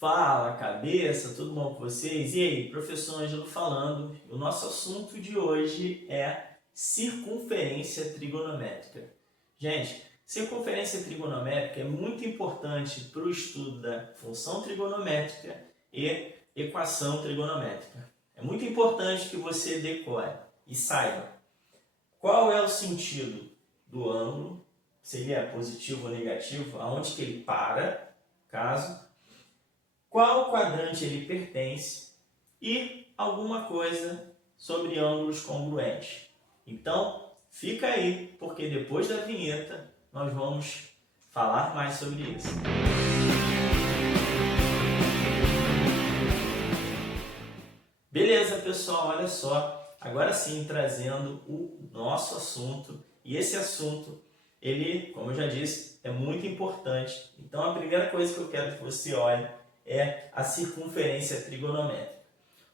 Fala, cabeça, tudo bom com vocês? E aí, professor Ângelo falando. O nosso assunto de hoje é circunferência trigonométrica. Gente, circunferência trigonométrica é muito importante para o estudo da função trigonométrica e equação trigonométrica. É muito importante que você decore e saiba qual é o sentido do ângulo, se ele é positivo ou negativo, aonde que ele para, qual quadrante ele pertence e alguma coisa sobre ângulos congruentes. Então, fica aí, porque depois da vinheta nós vamos falar mais sobre isso. Beleza, pessoal, olha só, agora sim trazendo o nosso assunto, e esse assunto, ele, como eu já disse, é muito importante. Então, a primeira coisa que eu quero que você olhe é a circunferência trigonométrica.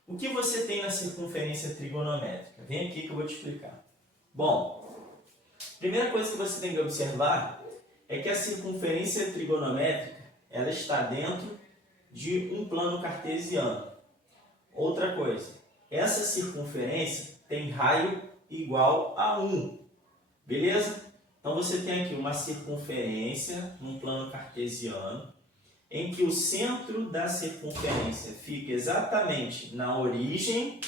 O que você tem na circunferência trigonométrica? Vem aqui que eu vou te explicar. Bom, a primeira coisa que você tem que observar é que a circunferência trigonométrica ela está dentro de um plano cartesiano. Outra coisa, essa circunferência tem raio igual a 1, beleza? Então você tem aqui uma circunferência num plano cartesiano, em que o centro da circunferência fica exatamente na origem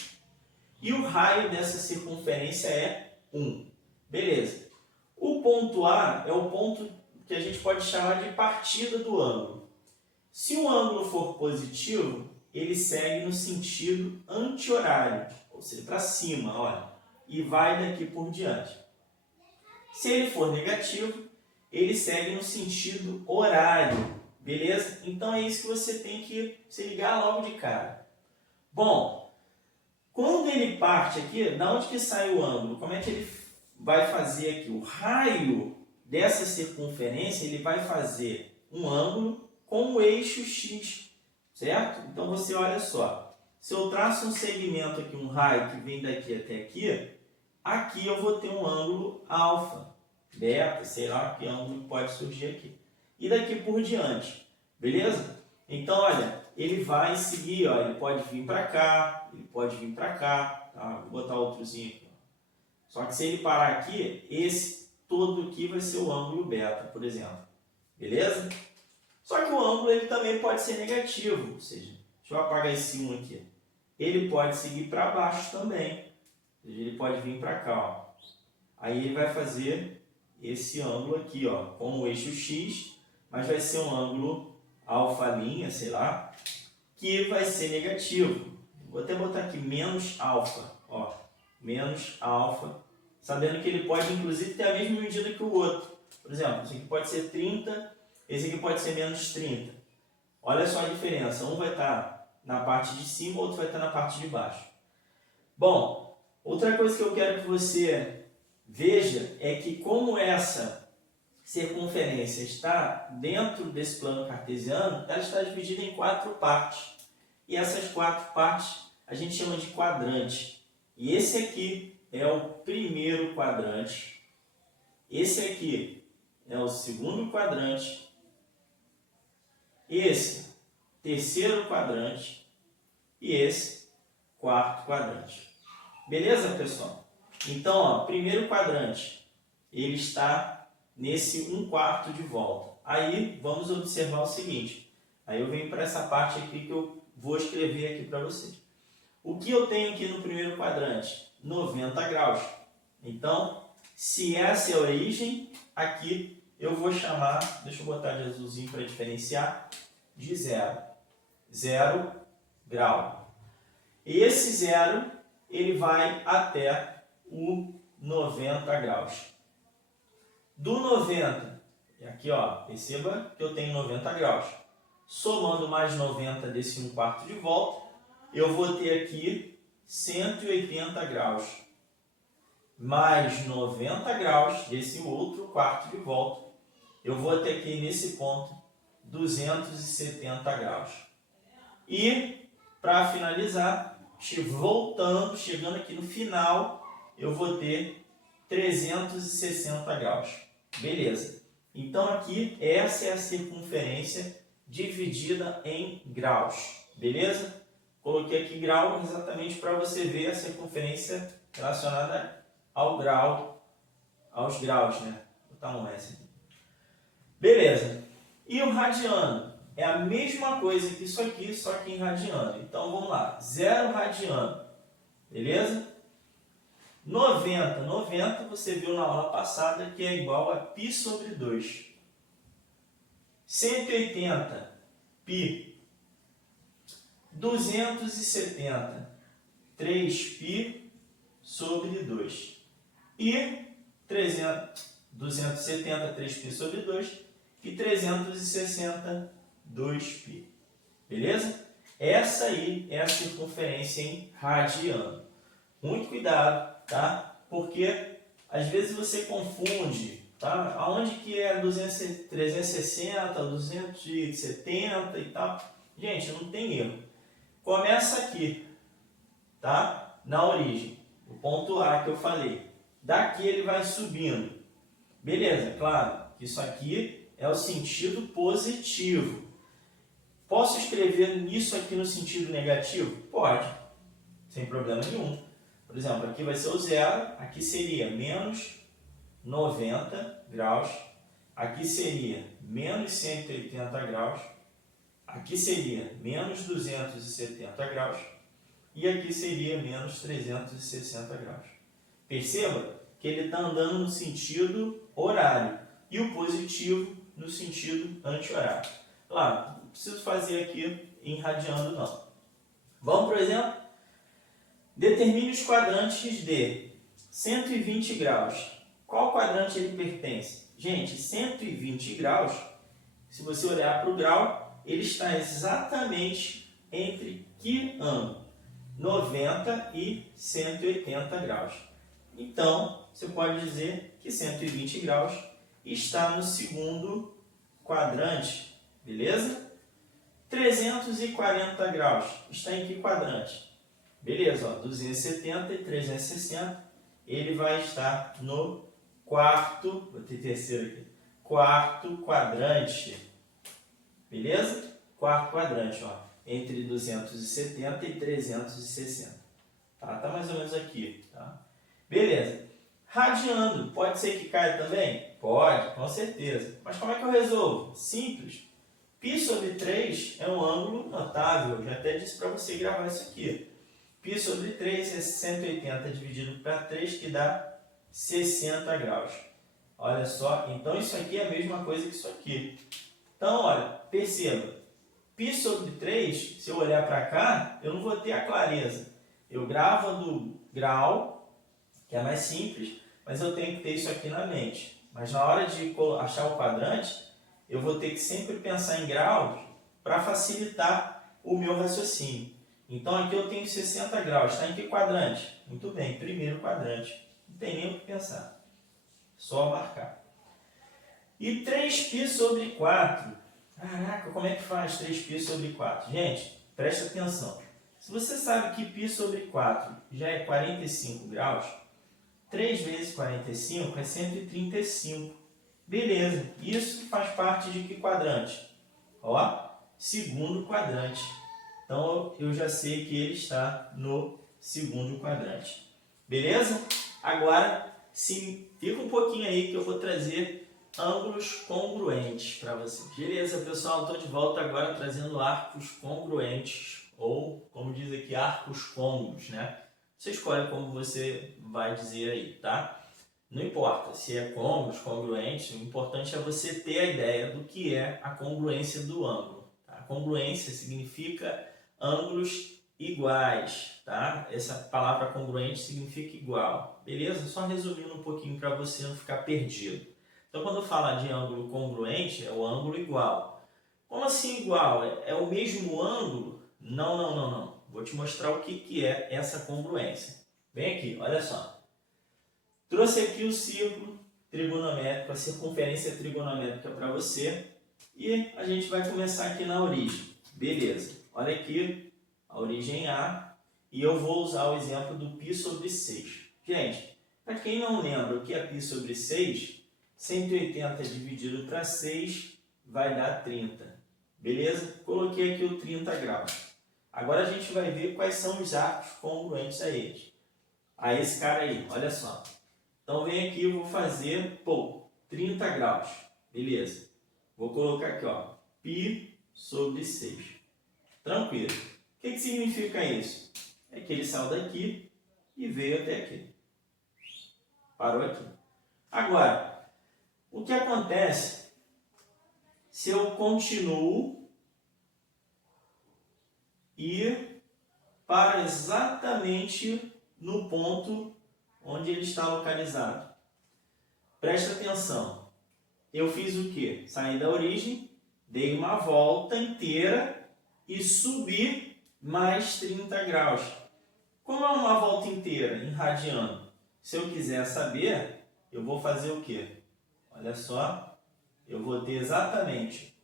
e o raio dessa circunferência é 1. Beleza. O ponto A é o ponto que a gente pode chamar de partida do ângulo. Se o ângulo for positivo, ele segue no sentido anti-horário, ou seja, para cima, olha, e vai daqui por diante. Se ele for negativo, ele segue no sentido horário. Beleza? Então é isso que você tem que se ligar logo de cara. Bom, quando ele parte aqui, da onde que sai o ângulo? Como é que ele vai fazer aqui? O raio dessa circunferência, ele vai fazer um ângulo com o eixo X, certo? Então você olha só, se eu traço um segmento aqui, um raio que vem daqui até aqui, aqui eu vou ter um ângulo alfa, beta, sei lá que ângulo pode surgir aqui. E daqui por diante, beleza? Então, olha, ele vai seguir, ó, ele pode vir para cá, ele pode vir para cá, tá? Vou botar outrozinho aqui. Só que se ele parar aqui, esse todo aqui vai ser o ângulo beta, por exemplo, beleza? Só que o ângulo ele também pode ser negativo, ou seja, deixa eu apagar esse 1 aqui. Ele pode seguir para baixo também, ou seja, ele pode vir para cá, ó. Aí ele vai fazer esse ângulo aqui, ó, com o eixo X, mas vai ser um ângulo alfa linha, sei lá, que vai ser negativo. Vou até botar aqui menos alfa, ó, menos alfa, sabendo que ele pode inclusive ter a mesma medida que o outro. Por exemplo, esse aqui pode ser 30, esse aqui pode ser menos 30. Olha só a diferença, um vai estar na parte de cima, o outro vai estar na parte de baixo. Bom, outra coisa que eu quero que você veja é que como essa circunferência está dentro desse plano cartesiano, ela está dividida em 4 partes. E essas 4 partes a gente chama de quadrante. E esse aqui é o primeiro quadrante. Esse aqui é o segundo quadrante. Esse, terceiro quadrante. E esse, quarto quadrante. Beleza, pessoal? Então, ó, primeiro quadrante, ele está nesse 1/4 de volta. Aí, vamos observar o seguinte. Aí eu venho para essa parte aqui que eu vou escrever aqui para vocês. O que eu tenho aqui no primeiro quadrante? 90 graus. Então, se essa é a origem, aqui eu vou chamar, deixa eu botar de azulzinho para diferenciar, de 0. 0 grau. Esse 0, ele vai até o 90 graus. Do 90, aqui ó, perceba que eu tenho 90 graus. Somando mais 90 desse 1/4 de volta, eu vou ter aqui 180 graus. Mais 90 graus desse outro quarto de volta, eu vou ter aqui nesse ponto 270 graus. E, para finalizar, voltando, chegando aqui no final, eu vou ter 360 graus. Beleza. Então aqui, essa é a circunferência dividida em graus, beleza? Coloquei aqui grau exatamente para você ver a circunferência relacionada ao grau, aos graus, né? Vou botar um S aqui. Beleza. E o radiano? É a mesma coisa que isso aqui, só que em radiano. Então, vamos lá. 0 radiano. Beleza? 90 você viu na aula passada que é igual a π sobre 2. 180, π. 270, 3π sobre 2. E 270, 3π sobre 2. E 360, 2π. Beleza? Essa aí é a circunferência em radiano. Muito cuidado, tá? Porque às vezes você confunde, tá? Aonde que é 360, 270 e tal. Gente, não tem erro. Começa aqui, tá? Na origem, o ponto A que eu falei. Daqui ele vai subindo. Beleza, claro que isso aqui é o sentido positivo. Posso escrever isso aqui no sentido negativo? Pode, sem problema nenhum. Por exemplo, aqui vai ser o zero, aqui seria menos 90 graus, aqui seria menos 180 graus, aqui seria menos 270 graus e aqui seria menos 360 graus. Perceba que ele está andando no sentido horário e o positivo no sentido anti-horário. Claro, não preciso fazer aqui em radiano não. Vamos, por exemplo, determine os quadrantes de 120 graus. Qual quadrante ele pertence? Gente, 120 graus, se você olhar para o grau, ele está exatamente entre que ângulo? 90 e 180 graus. Então, você pode dizer que 120 graus está no segundo quadrante, beleza? 340 graus está em que quadrante? Beleza, ó, 270 e 360, ele vai estar no quarto, vou ter terceiro aqui, quarto quadrante, beleza? Quarto quadrante, ó, entre 270 e 360, tá mais ou menos aqui, tá? Beleza. Radiano, pode ser que caia também? Pode, com certeza. Mas como é que eu resolvo? Simples. Π sobre 3 é um ângulo notável, eu já até disse para você gravar isso aqui. Π sobre 3 é 180 dividido para 3, que dá 60 graus. Olha só, então isso aqui é a mesma coisa que isso aqui. Então, olha, perceba, π sobre 3, se eu olhar para cá, eu não vou ter a clareza. Eu gravo do grau, que é mais simples, mas eu tenho que ter isso aqui na mente. Mas na hora de achar o quadrante, eu vou ter que sempre pensar em graus para facilitar o meu raciocínio. Então aqui eu tenho 60 graus, está em que quadrante? Muito bem, primeiro quadrante. Não tem nem o que pensar, só marcar. E 3π sobre 4. Caraca, como é que faz 3π sobre 4? Gente, preste atenção. Se você sabe que π sobre 4 já é 45 graus, 3 vezes 45 é 135. Beleza, isso faz parte de que quadrante? Ó, segundo quadrante. Então, eu já sei que ele está no segundo quadrante. Beleza? Agora, sim, fica um pouquinho aí que eu vou trazer ângulos congruentes para vocês. Beleza, pessoal? Estou de volta agora trazendo arcos congruentes, ou, como diz aqui, arcos côngruos, né? Você escolhe como você vai dizer aí, tá? Não importa se é côngruos, congruentes, o importante é você ter a ideia do que é a congruência do ângulo. Tá? A congruência significa ângulos iguais, tá? Essa palavra congruente significa igual, beleza? Só resumindo um pouquinho para você não ficar perdido. Então, quando eu falar de ângulo congruente, é o ângulo igual. Como assim igual? É o mesmo ângulo? Não. Vou te mostrar o que é essa congruência. Vem aqui, olha só. Trouxe aqui o círculo trigonométrico, a circunferência trigonométrica para você. E a gente vai começar aqui na origem. Beleza. Olha aqui a origem A. E eu vou usar o exemplo do π sobre 6. Gente, para quem não lembra o que é π sobre 6, 180 dividido para 6 vai dar 30. Beleza? Coloquei aqui o 30 graus. Agora a gente vai ver quais são os arcos congruentes a eles. A esse cara aí, olha só. Então vem aqui, eu vou fazer, 30 graus. Beleza. Vou colocar aqui, ó, π sobre 6. Tranquilo. O que significa isso? É que ele saiu daqui e veio até aqui. Parou aqui. Agora, o que acontece se eu continuo e para exatamente no ponto onde ele está localizado? Presta atenção. Eu fiz o quê? Saí da origem, dei uma volta inteira e subi mais 30 graus. Como é uma volta inteira em radiano? Se eu quiser saber, eu vou fazer o quê? Olha só, eu vou ter exatamente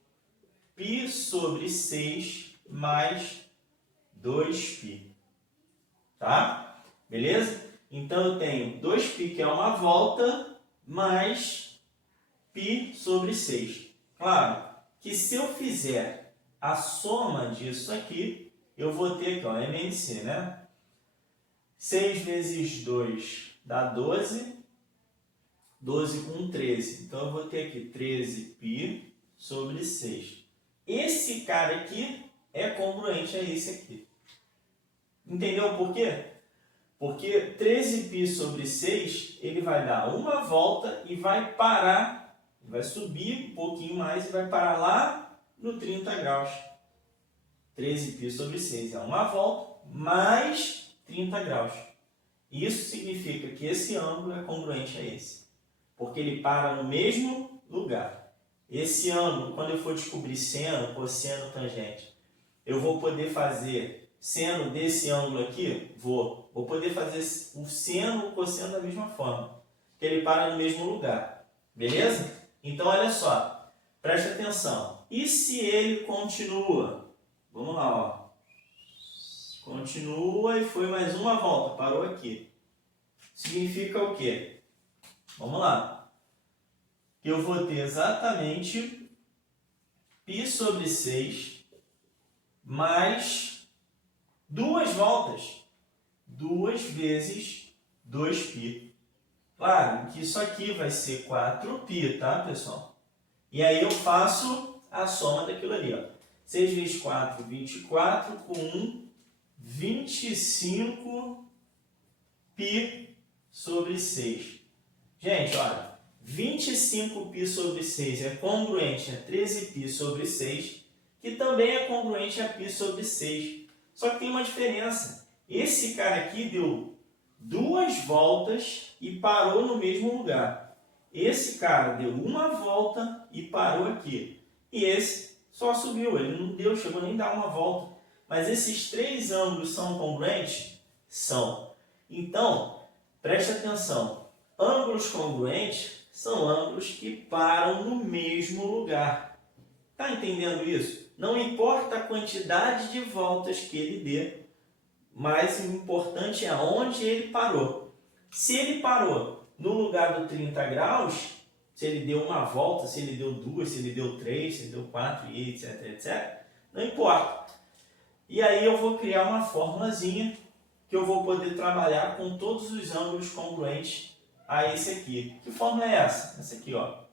π sobre 6 mais 2π. Tá? Beleza? Então eu tenho 2π, que é uma volta, mais π sobre 6. Claro que se eu fizer a soma disso aqui, eu vou ter aqui, ó, MNC, né? 6 vezes 2 dá 12. 12 com 13. Então eu vou ter aqui 13π sobre 6. Esse cara aqui é congruente a esse aqui. Entendeu por quê? Porque 13π sobre 6, ele vai dar uma volta e vai parar, vai subir um pouquinho mais e vai parar lá no 30 graus. 13π sobre 6 é uma volta mais 30 graus. Isso significa que esse ângulo é congruente a esse, porque ele para no mesmo lugar. Esse ângulo, quando eu for descobrir seno, cosseno, tangente, eu vou poder fazer seno desse ângulo aqui? Vou poder fazer o seno, o cosseno da mesma forma, que ele para no mesmo lugar. Beleza? Então, olha só, preste atenção. E se ele continua? Vamos lá, ó. Continua e foi mais uma volta, parou aqui. Significa o quê? Vamos lá. Eu vou ter exatamente π sobre 6 mais duas voltas. 2 vezes 2π. Claro que isso aqui vai ser 4π, tá, pessoal? E aí eu faço a soma daquilo ali, ó. 6 vezes 4, 24, com 1, 25π sobre 6. Gente, olha, 25π sobre 6 é congruente a 13π sobre 6, que também é congruente a π sobre 6. Só que tem uma diferença. Esse cara aqui deu duas voltas e parou no mesmo lugar. Esse cara deu uma volta e parou aqui. E esse só subiu, ele não deu, chegou nem a dar uma volta. Mas esses três ângulos são congruentes? São. Então, preste atenção. Ângulos congruentes são ângulos que param no mesmo lugar. Está entendendo isso? Não importa a quantidade de voltas que ele dê, mas o importante é onde ele parou. Se ele parou no lugar do 30 graus, se ele deu uma volta, se ele deu duas, se ele deu três, se ele deu quatro, e etc, etc, não importa. E aí eu vou criar uma formulazinha que eu vou poder trabalhar com todos os ângulos congruentes a esse aqui. Que fórmula é essa? Essa aqui, ó.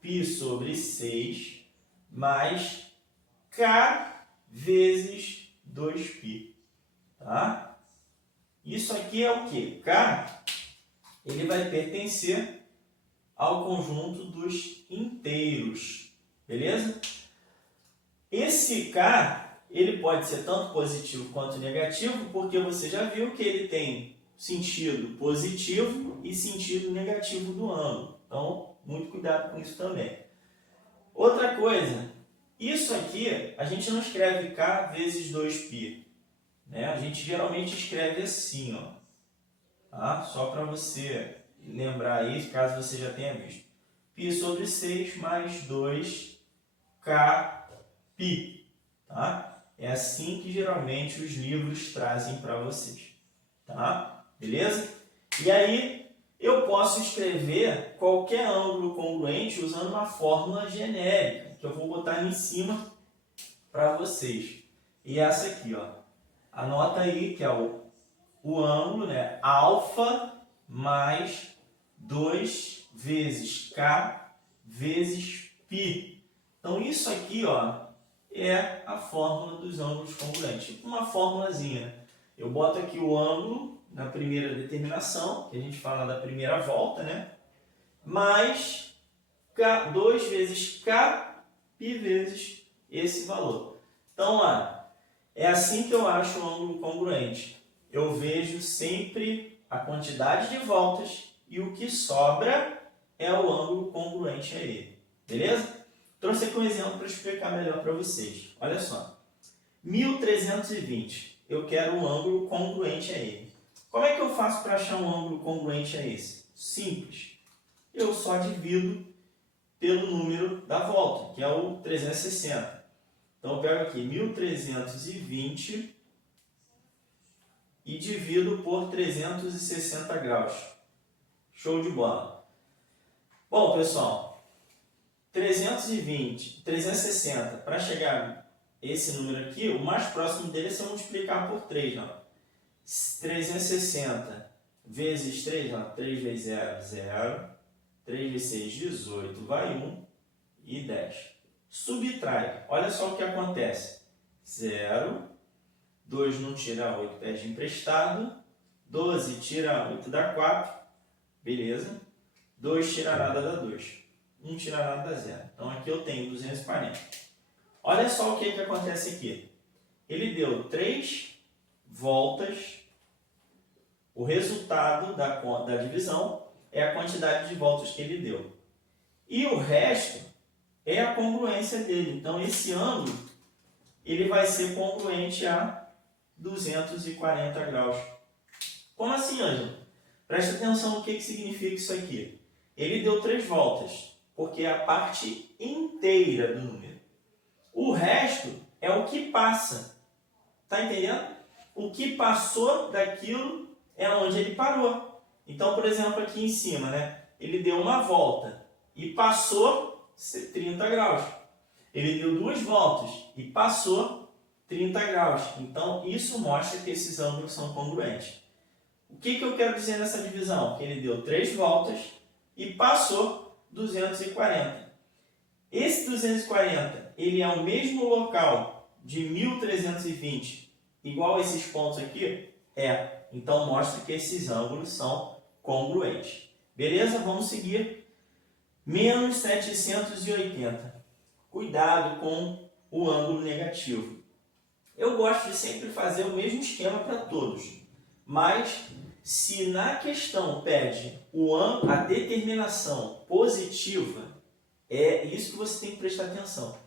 π sobre 6 mais k vezes 2π. Tá? Isso aqui é o que? K, ele vai pertencer ao conjunto dos inteiros. Beleza? Esse K, ele pode ser tanto positivo quanto negativo, porque você já viu que ele tem sentido positivo e sentido negativo do ângulo. Então, muito cuidado com isso também. Outra coisa, isso aqui a gente não escreve K vezes 2π. Né? A gente geralmente escreve assim, ó. Tá? Só para você lembrar aí, caso você já tenha visto. π sobre 6 mais 2kπ. Tá? É assim que geralmente os livros trazem para vocês. Tá? Beleza? E aí eu posso escrever qualquer ângulo congruente usando uma fórmula genérica, que eu vou botar em cima para vocês. E essa aqui, ó. Anota aí que é o ângulo, né? Alfa mais 2 vezes K vezes π. Então isso aqui, ó, é a fórmula dos ângulos congruentes. Tipo uma formulazinha. Eu boto aqui o ângulo na primeira determinação, que a gente fala da primeira volta, né? Mais 2 vezes K π vezes esse valor. Então, ó, é assim que eu acho o ângulo congruente. Eu vejo sempre a quantidade de voltas e o que sobra é o ângulo congruente a ele. Beleza? Trouxe aqui um exemplo para explicar melhor para vocês. Olha só. 1320. Eu quero um ângulo congruente a ele. Como é que eu faço para achar um ângulo congruente a esse? Simples. Eu só divido pelo número da volta, que é o 360. Então eu pego aqui 1320 e divido por 360 graus. Show de bola. Bom, pessoal, 360, para chegar esse número aqui, o mais próximo dele é se eu multiplicar por 3. Ó. 360 vezes 3, ó, 3 vezes 0, 0. 3 vezes 6, 18, vai 1 e 10. Subtrai. Olha só o que acontece. 0, 2 não tira 8, pede emprestado. 12 tira 8, dá 4. Beleza. 2 tira nada, dá 2. 1 tira nada, dá 0. Então aqui eu tenho 240. Olha só o que acontece aqui. Ele deu 3 voltas. O resultado da divisão é a quantidade de voltas que ele deu. E o resto é a congruência dele. Então, esse ângulo ele vai ser congruente a 240 graus. Como assim, Ângelo? Presta atenção no que significa isso aqui. Ele deu 3 voltas, porque é a parte inteira do número. O resto é o que passa. Tá entendendo? O que passou daquilo é onde ele parou. Então, por exemplo, aqui em cima, né? Ele deu uma volta e passou 30 graus. Ele deu 2 voltas e passou 30 graus. Então, isso mostra que esses ângulos são congruentes. O que eu quero dizer nessa divisão? Que ele deu 3 voltas e passou 240. Esse 240, ele é o mesmo local de 1320, igual a esses pontos aqui? É. Então, mostra que esses ângulos são congruentes. Beleza? Vamos seguir. Menos 780. Cuidado com o ângulo negativo. Eu gosto de sempre fazer o mesmo esquema para todos. Mas, se na questão pede a determinação positiva, é isso que você tem que prestar atenção.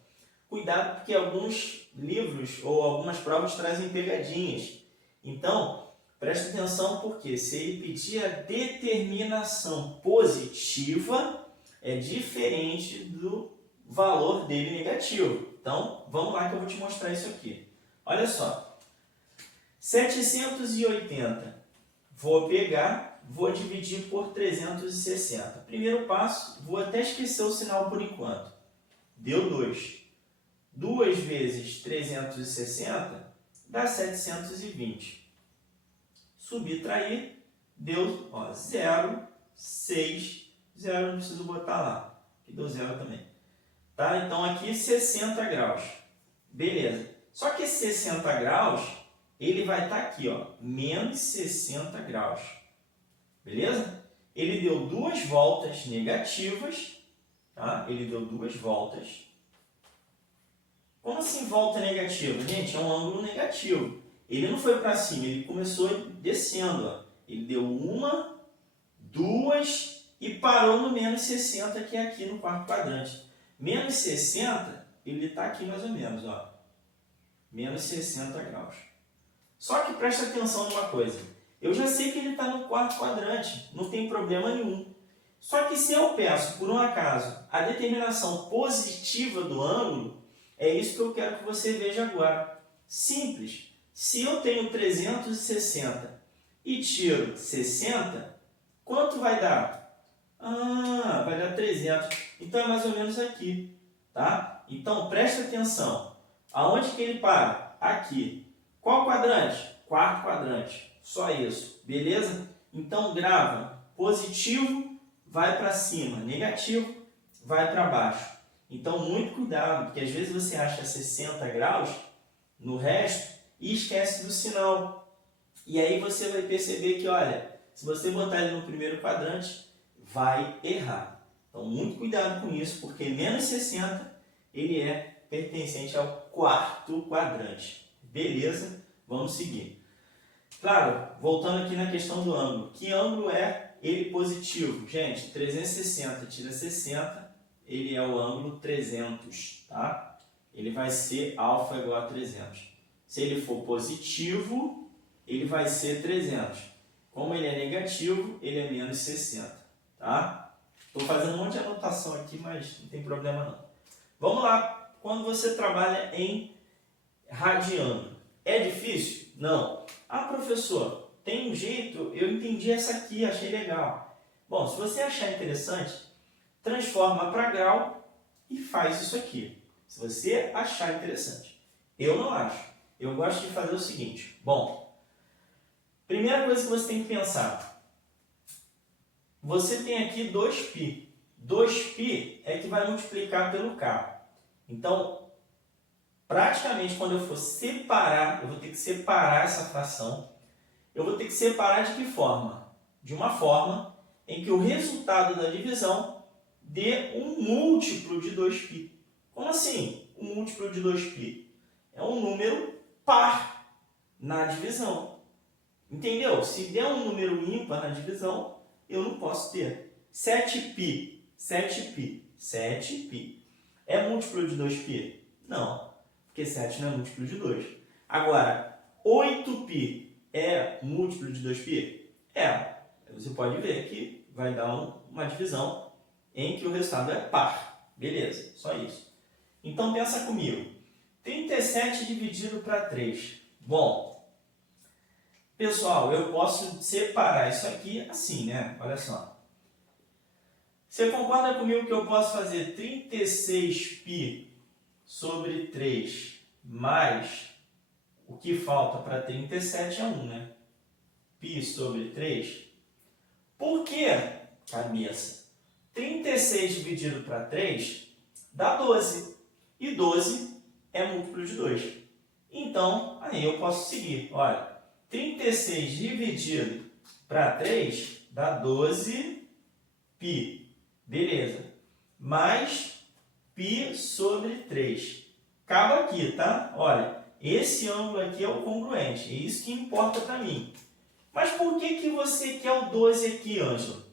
Cuidado, porque alguns livros ou algumas provas trazem pegadinhas. Então, preste atenção, porque se ele pedir a determinação positiva, é diferente do valor dele negativo. Então, vamos lá que eu vou te mostrar isso aqui. Olha só. 780. Vou pegar, vou dividir por 360. Primeiro passo, vou até esquecer o sinal por enquanto. Deu 2. 2 vezes 360 dá 720. Subtrair, deu 0, 6, 0, não preciso botar lá, que deu 0 também. Tá? Então aqui 60 graus. Beleza. Só que esse 60 graus, ele vai estar aqui, ó, menos 60 graus. Beleza? Ele deu 2 voltas negativas, tá? Ele deu 2 voltas. Como assim volta negativa? Gente, é um ângulo negativo. Ele não foi para cima, ele começou descendo. Ó. Ele deu 1, 2 e parou no menos 60, que é aqui no quarto quadrante. Menos 60, ele está aqui mais ou menos. Ó. Menos 60 graus. Só que presta atenção numa coisa. Eu já sei que ele está no quarto quadrante, não tem problema nenhum. Só que se eu peço, por um acaso, a determinação positiva do ângulo, é isso que eu quero que você veja agora. Simples. Se eu tenho 360 e tiro 60, quanto vai dar? Vai dar 300. Então é mais ou menos aqui. Tá? Então presta atenção. Aonde que ele para? Aqui. Qual quadrante? Quarto quadrante. Só isso. Beleza? Então grava. Positivo vai para cima. Negativo vai para baixo. Então muito cuidado, porque às vezes você acha 60 graus no resto e esquece do sinal. E aí você vai perceber que, olha, se você botar ele no primeiro quadrante, vai errar. Então muito cuidado com isso, porque menos 60 ele é pertencente ao quarto quadrante. Beleza? Vamos seguir. Claro, voltando aqui na questão do ângulo. Que ângulo é ele positivo? Gente, 360 tira 60, ele é o ângulo 300, tá? Ele vai ser alfa igual a 300. Se ele for positivo, ele vai ser 300. Como ele é negativo, ele é menos 60, tá? Estou fazendo um monte de anotação aqui, mas não tem problema não. Vamos lá. Quando você trabalha em radiano, é difícil? Não. Ah, professor, tem um jeito, eu entendi essa aqui, achei legal. Bom, se você achar interessante, transforma para grau e faz isso aqui. Se você achar interessante. Eu não acho. Eu gosto de fazer o seguinte. Bom, primeira coisa que você tem que pensar. Você tem aqui 2π. 2π é que vai multiplicar pelo k. Então, praticamente quando eu for separar, eu vou ter que separar essa fração. Eu vou ter que separar de que forma? De uma forma em que o resultado da divisão dê um múltiplo de 2π. Como assim? Um múltiplo de 2π? É um número par na divisão. Entendeu? Se der um número ímpar na divisão, eu não posso ter. 7π. 7π. 7π. É múltiplo de 2π? Não, porque 7 não é múltiplo de 2. Agora, 8π é múltiplo de 2π? É. Você pode ver que vai dar uma divisão em que o resultado é par. Beleza, só isso. Então, pensa comigo. 37 dividido para 3. Bom, pessoal, eu posso separar isso aqui assim, né? Olha só. Você concorda comigo que eu posso fazer 36π sobre 3 mais o que falta para 37 é 1, né? π sobre 3. Por que, cabeça? 36 dividido para 3 dá 12. E 12 é múltiplo de 2. Então, aí eu posso seguir. Olha, 36 dividido para 3 dá 12π. Beleza. Mais π sobre 3. Acaba aqui, tá? Olha, esse ângulo aqui é o congruente. É isso que importa para mim. Mas por que você quer o 12 aqui, Ângelo?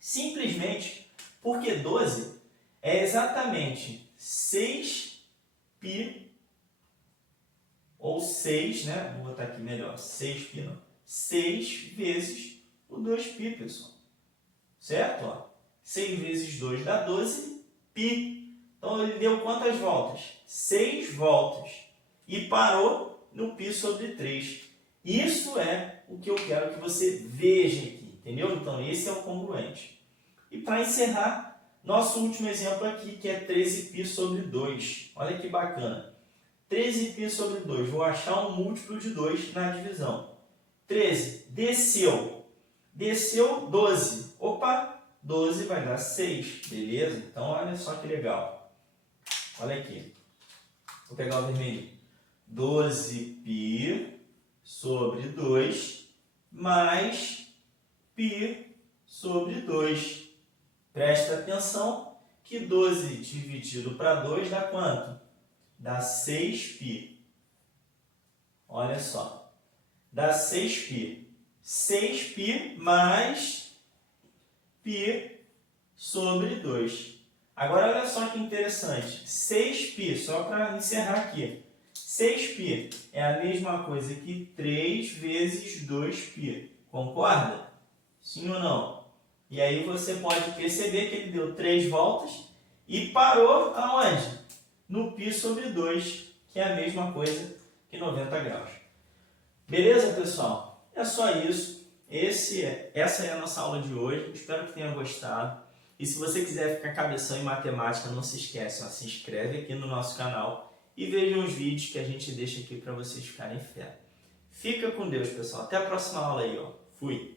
Simplesmente porque 12 é exatamente 6π, ou 6, né? Vou botar aqui melhor. 6π não. 6 vezes o 2π, pessoal. Certo? Ó. 6 vezes 2 dá 12π. Então, ele deu quantas voltas? 6 voltas. E parou no π sobre 3. Isso é o que eu quero que você veja aqui. Entendeu? Então, esse é o congruente. E para encerrar, nosso último exemplo aqui, que é 13π sobre 2. Olha que bacana. 13π sobre 2. Vou achar um múltiplo de 2 na divisão. 13. Desceu. Desceu 12. Opa! 12 vai dar 6, beleza? Então, olha só que legal. Olha aqui. Vou pegar o vermelho. 12π sobre 2 mais π sobre 2. Presta atenção que 12 dividido para 2 dá quanto? Dá 6π. Olha só. Dá 6π. 6π mais π sobre 2. Agora, olha só que interessante. 6π, só para encerrar aqui. 6π é a mesma coisa que 3 vezes 2π. Concorda? Sim ou não? E aí você pode perceber que ele deu 3 voltas e parou aonde? No π sobre 2, que é a mesma coisa que 90 graus. Beleza, pessoal? É só isso. Essa é a nossa aula de hoje. Espero que tenha gostado. E se você quiser ficar cabeção em matemática, não se esquece, ó, se inscreve aqui no nosso canal e vejam os vídeos que a gente deixa aqui para vocês ficarem fé. Fica com Deus, pessoal. Até a próxima aula aí, ó. Fui!